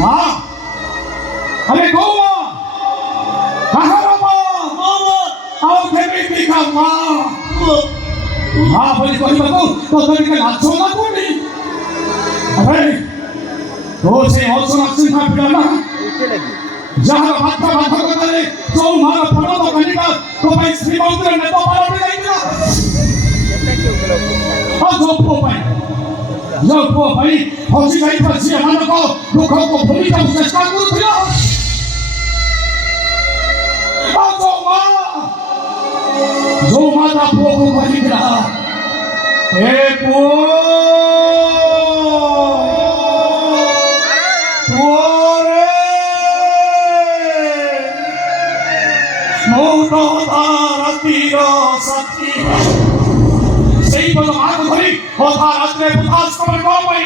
মা আরে গো মা কাহারা মা আও ফেমি দিখা মা মা বলি কহিবাকু তোকে লাজ লাগুনি আরে তো সে অসনা সিংহা পিলা যাহার মাথা মাথা কথারে চৌমার পড়ত কনিকা তো ভাই শ্রীমন্দির নেত পালতে যাইছিলা ଯୋଉ ଭାଇ ହସି ଯାଇଥିବା ଝିଅମାନଙ୍କ ଦୁଃଖକୁ ଭୁଲିବାକୁ ଚେଷ୍ଟା କରୁଥିଲ ଯୋଉ ମା ତା ପୁଅକୁ କହିଥିଲା ଏ ପୁଅରେ ମୁଁ ତ ରାତିର ସାଥୀ সেই বলো মাকে ধরি কথা রাত্রে উদ্ধাস করে কমাই